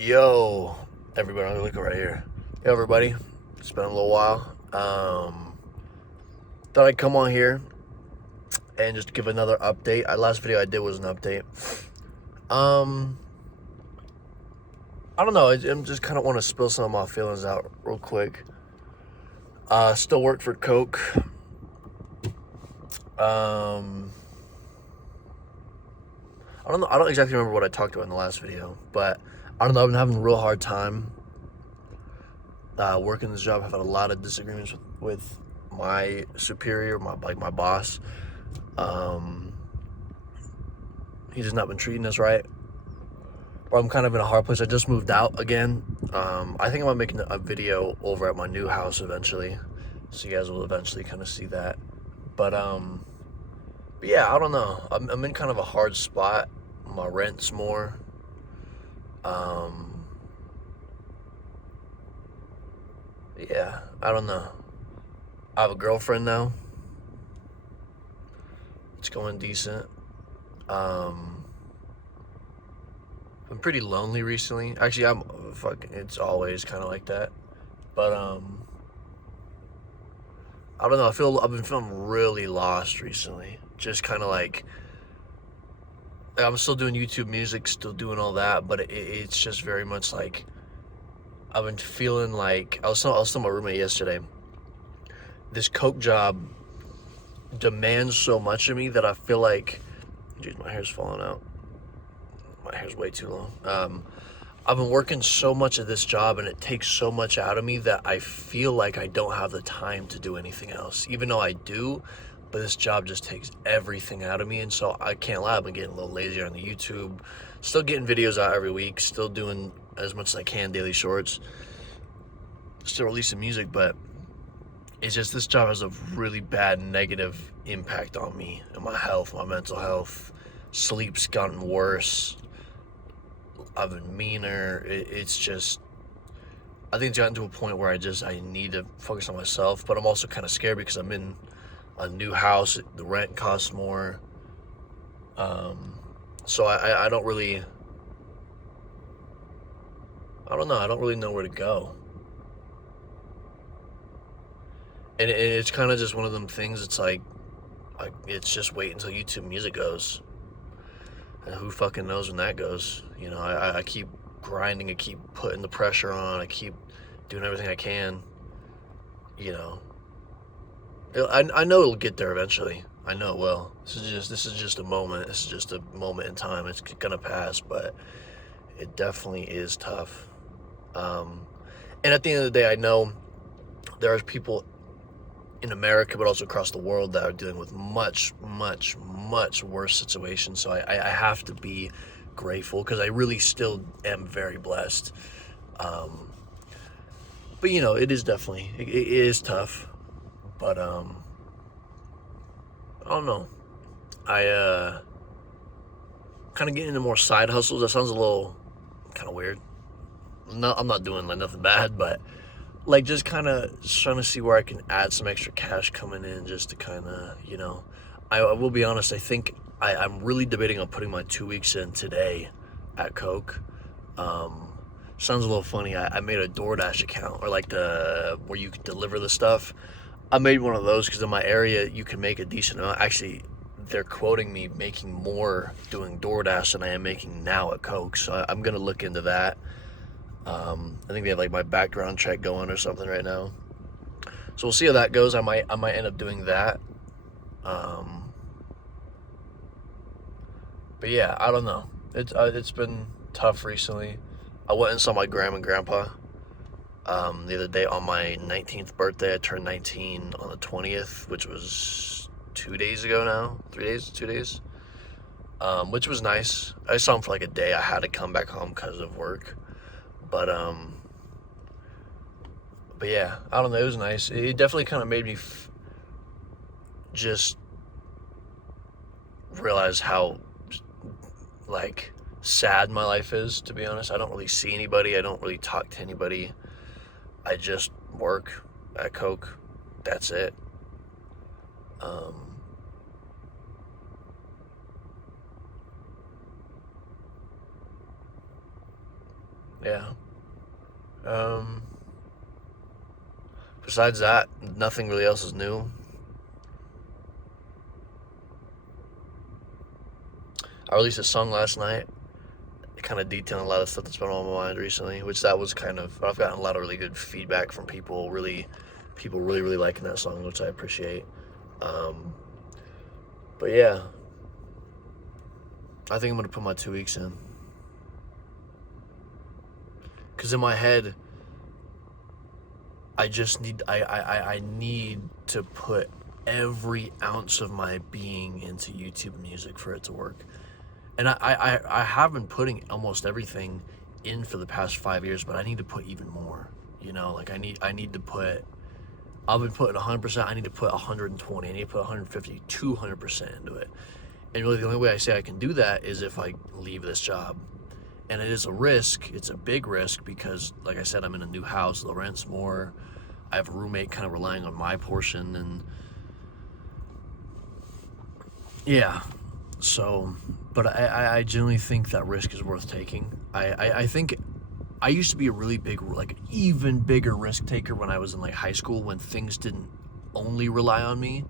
Yo, everybody, look right here. Yo, everybody, it's been a little while. Thought I'd come on here and just give another update. Last video I did was an update. Um, I don't know. I'm just kind of want to spill some of my feelings out real quick. Still work for Coke. I don't know. I don't exactly remember what I talked about in the last video, but I don't know. I've been having a real hard time working this job. I've had a lot of disagreements with my superior, my boss. He's just not been treating us right. Or I'm kind of in a hard place. I just moved out again. I think I'm making a video over at my new house eventually, so you guys will eventually kind of see that. But yeah, I don't know. I'm in kind of a hard spot. My rent's more. Yeah, I don't know. I have a girlfriend now. It's going decent. I'm pretty lonely recently. Actually, I'm fucking. It's always kind of like that. But I don't know. I've been feeling really lost recently. Just kind of like I'm still doing YouTube music, still doing all that, but it's just very much like I've been feeling like I was telling my roommate yesterday. This Coke job demands so much of me that I feel like, dude, my hair's falling out. My hair's way too long. I've been working so much at this job and it takes so much out of me that I feel like I don't have the time to do anything else, even though I do. But this job just takes everything out of me, and so I can't lie. I've been getting a little lazier on the YouTube, still getting videos out every week, still doing as much as I can, daily shorts, still releasing music, but it's just this job has a really bad negative impact on me and my health, my mental health. Sleep's gotten worse. I've been meaner. It's just, I think it's gotten to a point where I need to focus on myself, but I'm also kind of scared because I'm in a new house. The rent costs more. So I don't really, I don't know. I don't really know where to go. And it's kind of just one of them things. It's like it's just wait until YouTube music goes. And who fucking knows when that goes? You know, I keep grinding, I keep putting the pressure on, I keep doing everything I can. You know, I know it'll get there eventually. I know it will. This is just a moment. This is just a moment in time. It's gonna pass, but it definitely is tough. And at the end of the day, I know there are people in America, but also across the world, that are dealing with much, much, much worse situations. So I have to be grateful because I really still am very blessed. But you know, it is definitely it is tough. But I don't know. I kind of getting into more side hustles. That sounds a little kind of weird. No, I'm not doing like nothing bad, but like just kind of trying to see where I can add some extra cash coming in, just to kind of, you know, I will be honest. I think I'm really debating on putting my 2 weeks in today at Coke. Sounds a little funny. I made a DoorDash account, or like the where you could deliver the stuff. I made one of those because in my area you can make a decent amount. Actually, they're quoting me making more doing DoorDash than I am making now at Coke. So I'm gonna look into that. I think they have like my background check going or something right now. So we'll see how that goes. I might end up doing that. Um, but yeah, I don't know. It's been tough recently. I went and saw my grandma and grandpa the other day on my 19th birthday. I turned 19 on the 20th, which was 2 days ago now. 3 days, 2 days. Which was nice. I saw him for like a day. I had to come back home because of work. But but yeah, I don't know. It was nice. It definitely kind of made me just realize how like sad my life is. To be honest, I don't really see anybody. I don't really talk to anybody. I just work at Coke. That's it. Um, Yeah. Um, Besides that, nothing really else is new. I released a song last night, kind of detailing a lot of stuff that's been on my mind recently, which that was kind of, I've gotten a lot of really good feedback from people really liking that song, which I appreciate. Um, but yeah, I think I'm gonna put my 2 weeks in, because in my head, I need to put every ounce of my being into YouTube music for it to work. And I have been putting almost everything in for the past 5 years, but I need to put even more. Like I need to put. I've been putting 100%. I need to put 120. I need to put 150, 200% into it. And really, the only way I say I can do that is if I leave this job. And it is a risk. It's a big risk because, like I said, I'm in a new house. The rent's more. I have a roommate kind of relying on my portion, and yeah. So, but I genuinely think that risk is worth taking. I think I used to be a really big, like even bigger risk taker when I was in like high school when things didn't only rely on me.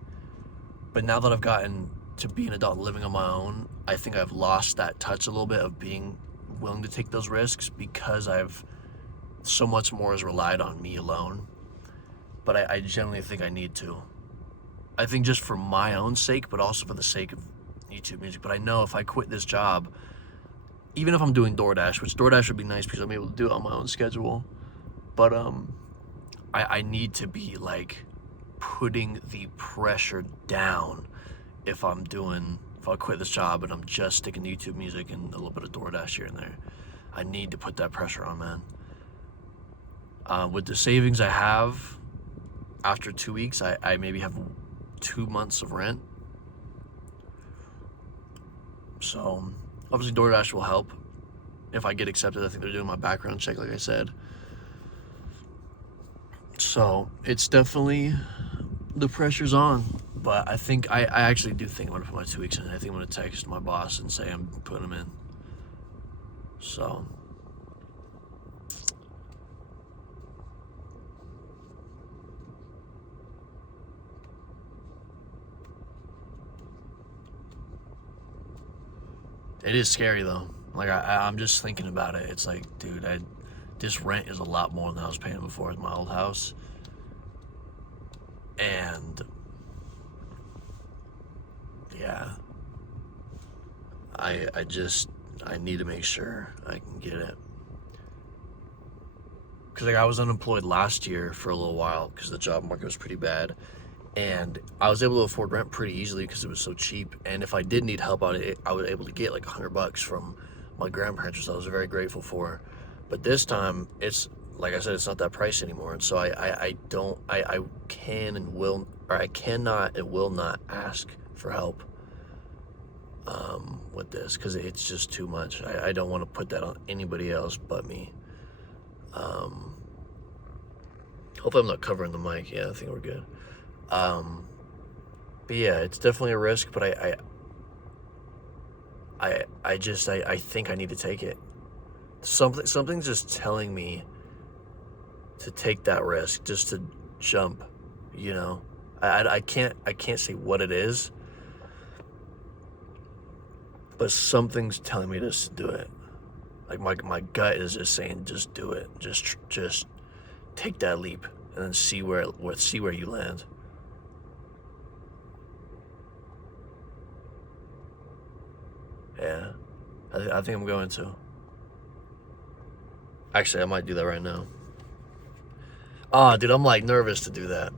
But now that I've gotten to be an adult living on my own, I think I've lost that touch a little bit of being willing to take those risks because I've so much more has relied on me alone. But I genuinely think I need to. I think just for my own sake, but also for the sake of YouTube music. But I know if I quit this job, even if I'm doing DoorDash, which DoorDash would be nice because I'm able to do it on my own schedule, but I need to be like putting the pressure down if if I quit this job and I'm just sticking to YouTube music and a little bit of DoorDash here and there. I need to put that pressure on, man. With the savings I have, after 2 weeks, I maybe have 2 months of rent. So obviously DoorDash will help. If I get accepted, I think they're doing my background check, like I said. So it's definitely, the pressure's on. But I actually do think I'm gonna put my 2 weeks in. I think I'm gonna text my boss and say I'm putting them in. So it is scary though. Like I'm just thinking about it. It's like, dude, this rent is a lot more than I was paying before at my old house, and yeah, I need to make sure I can get it. Because like I was unemployed last year for a little while because the job market was pretty bad, and I was able to afford rent pretty easily because it was so cheap. And if I did need help out, I was able to get like $100 from my grandparents, which I was very grateful for. But this time, it's like I said, it's not that price anymore, and so I can and will, or I cannot and will not ask for help with this because it's just too much. I don't want to put that on anybody else but me. Hopefully I'm not covering the mic. Yeah, I think we're good. But yeah, it's definitely a risk, but I think I need to take it. Something's just telling me to take that risk, just to jump, you know. I can't say what it is, but something's telling me just to do it. Like my gut is just saying, just do it. Just take that leap and then see where you land. Yeah, I think I'm going to. Actually, I might do that right now. Ah, dude, I'm like nervous to do that.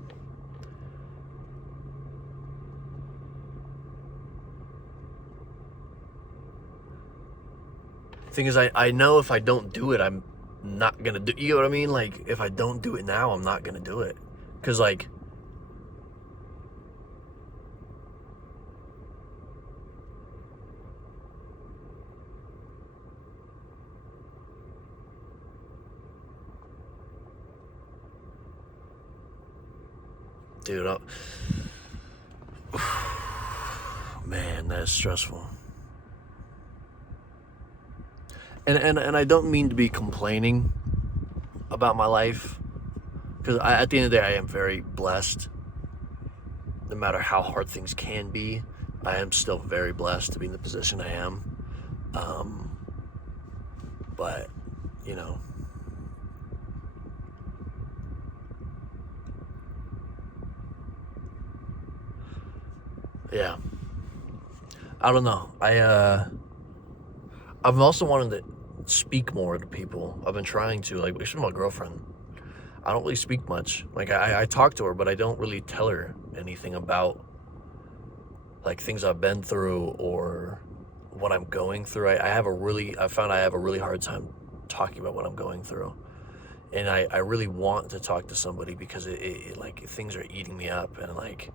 Thing is, I know if I don't do it, I'm not gonna do. You know what I mean? Like, if I don't do it now, I'm not gonna do it. Cause like, dude, man, that's stressful. and I don't mean to be complaining about my life, because at the end of the day, I am very blessed. No matter how hard things can be, I am still very blessed to be in the position I am. But, you know, yeah, I don't know. I've also wanted to speak more to people. I've been trying to, like, especially my girlfriend. I don't really speak much. Like, I talk to her, but I don't really tell her anything about, like, things I've been through or what I'm going through. I found I have a really hard time talking about what I'm going through. And I really want to talk to somebody because like, things are eating me up, and, like,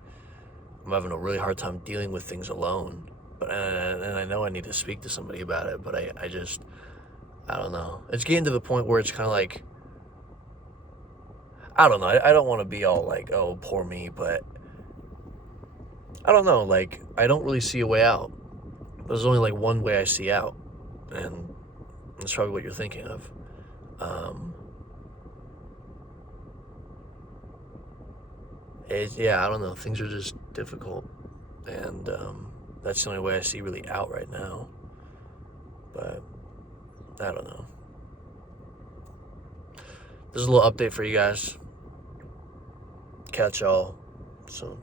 I'm having a really hard time dealing with things alone. But, and I know I need to speak to somebody about it, but I just, I don't know. It's getting to the point where it's kind of like, I don't know. I don't want to be all like, oh, poor me, but I don't know. Like, I don't really see a way out. There's only like one way I see out, and that's probably what you're thinking of. Yeah, I don't know. Things are just difficult, and that's the only way I see really out right now. But I don't know. This is a little update for you guys. Catch y'all soon.